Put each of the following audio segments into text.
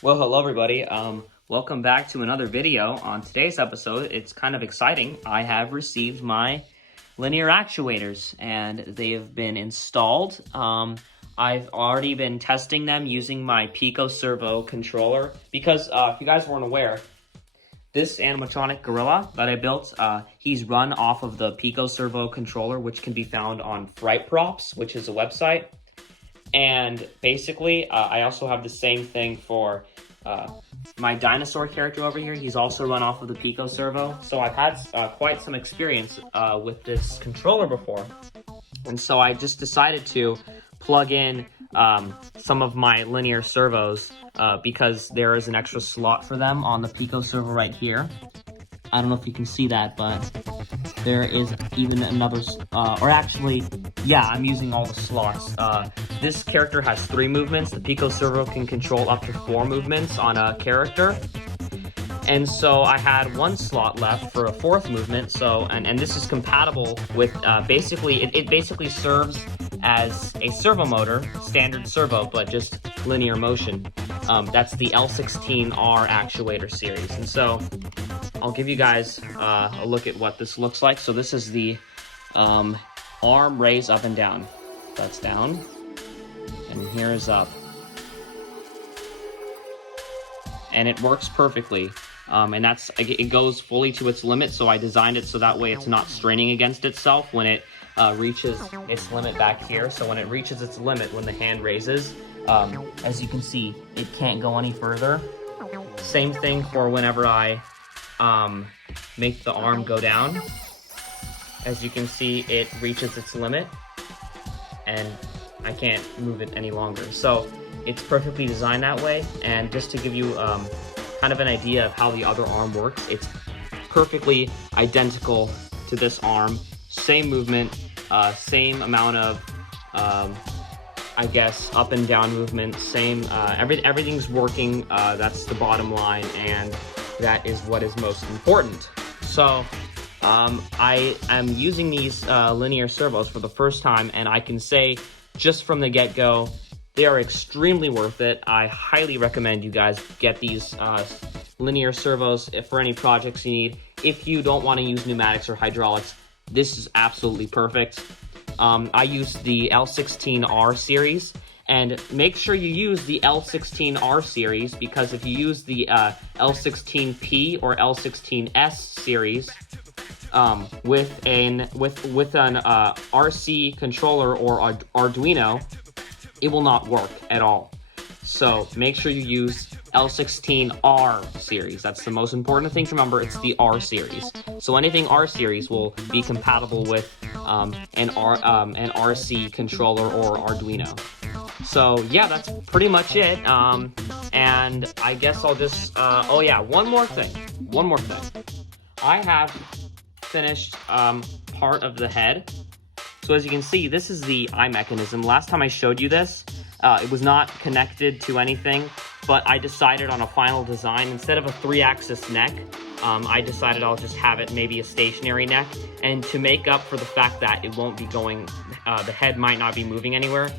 Well, hello everybody. Welcome back to another video. On today's episode, it's kind of exciting. I have received my linear actuators and they have been installed. I've already been testing them using my Pico Servo controller because if you guys weren't aware, this animatronic gorilla that I built, he's run off of the Pico Servo controller, which can be found on Fright Props, which is a website. And basically, I also have the same thing for my dinosaur character over here. He's also run off of the Pico Servo. So I've had quite some experience with this controller before. And so I just decided to plug in some of my linear servos because there is an extra slot for them on the Pico Servo right here. I don't know if you can see that, but there is even another, or actually, yeah, I'm using all the slots. This character has 3 movements. The Pico Servo can control up to 4 movements on a character. And so I had 1 slot left for a 4th movement. So, and this is compatible with, basically, it basically serves as a servo motor, standard servo, but just linear motion. That's the L16R actuator series. And so I'll give you guys a look at what this looks like. So this is the arm raise up and down. That's down. And here is up. And it works perfectly. And it goes fully to its limit, so I designed it so that way it's not straining against itself when it reaches its limit back here. So when it reaches its limit, when the hand raises, as you can see, it can't go any further. Same thing for whenever I make the arm go down. As you can see, it reaches its limit, and I can't move it any longer. So it's perfectly designed that way. And just to give you kind of an idea of how the other arm works, it's perfectly identical to this arm. Same movement, same amount of, I guess, up and down movement, same, everything's working. That's the bottom line, and that is what is most important. So I am using these linear servos for the first time, and I can say just from the get-go, they are extremely worth it. I highly recommend you guys get these linear servos for any projects you need. If you don't want to use pneumatics or hydraulics, this is absolutely perfect. I use the L16R series, and make sure you use the L16R series, because if you use the L16P or L16S series with an RC controller or Arduino, it will not work at all. So make sure you use L16R series. That's the most important thing to remember. It's the R series. So anything R series will be compatible with an RC controller or Arduino. So yeah, that's pretty much it. And I guess I'll just, oh yeah, one more thing. I have finished part of the head. So as you can see, this is the eye mechanism. Last time I showed you this, it was not connected to anything, but I decided on a final design, instead of a 3-axis neck, I decided I'll just have it maybe a stationary neck. And to make up for the fact that it won't be going, the head might not be moving anywhere,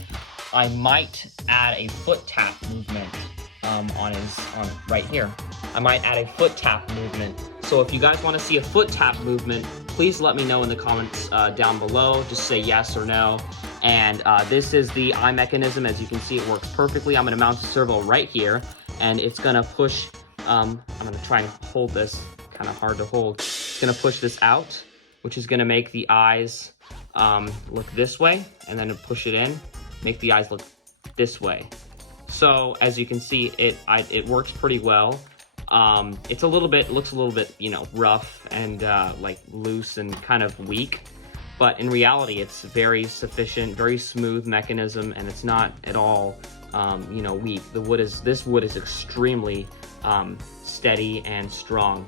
I might add a foot tap movement on right here. I might add a foot tap movement. So if you guys want to see a foot tap movement, please let me know in the comments down below. Just say yes or no. And this is the eye mechanism. As you can see, it works perfectly. I'm going to mount the servo right here, and it's going to push, I'm going to try and hold this, kind of hard to hold. It's going to push this out, which is going to make the eyes look this way, and then push it in, make the eyes look this way. So as you can see, it works pretty well. It's looks a little bit, you know, rough and like loose and kind of weak, but in reality, it's very sufficient, very smooth mechanism, and it's not at all, you know, weak. This wood is extremely steady and strong.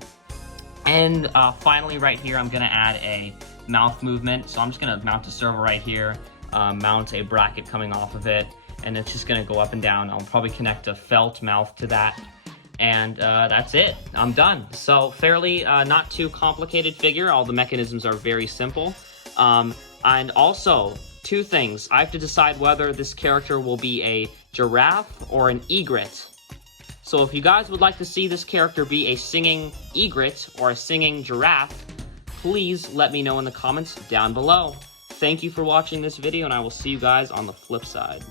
And finally, right here, I'm gonna add a mouth movement. So I'm just gonna mount the servo right here, mount a bracket coming off of it, and it's just gonna go up and down. I'll probably connect a felt mouth to that. And that's it. I'm done. So fairly not too complicated figure. All the mechanisms are very simple. And also, 2 things. I have to decide whether this character will be a giraffe or an egret. So if you guys would like to see this character be a singing egret or a singing giraffe, please let me know in the comments down below. Thank you for watching this video, and I will see you guys on the flip side.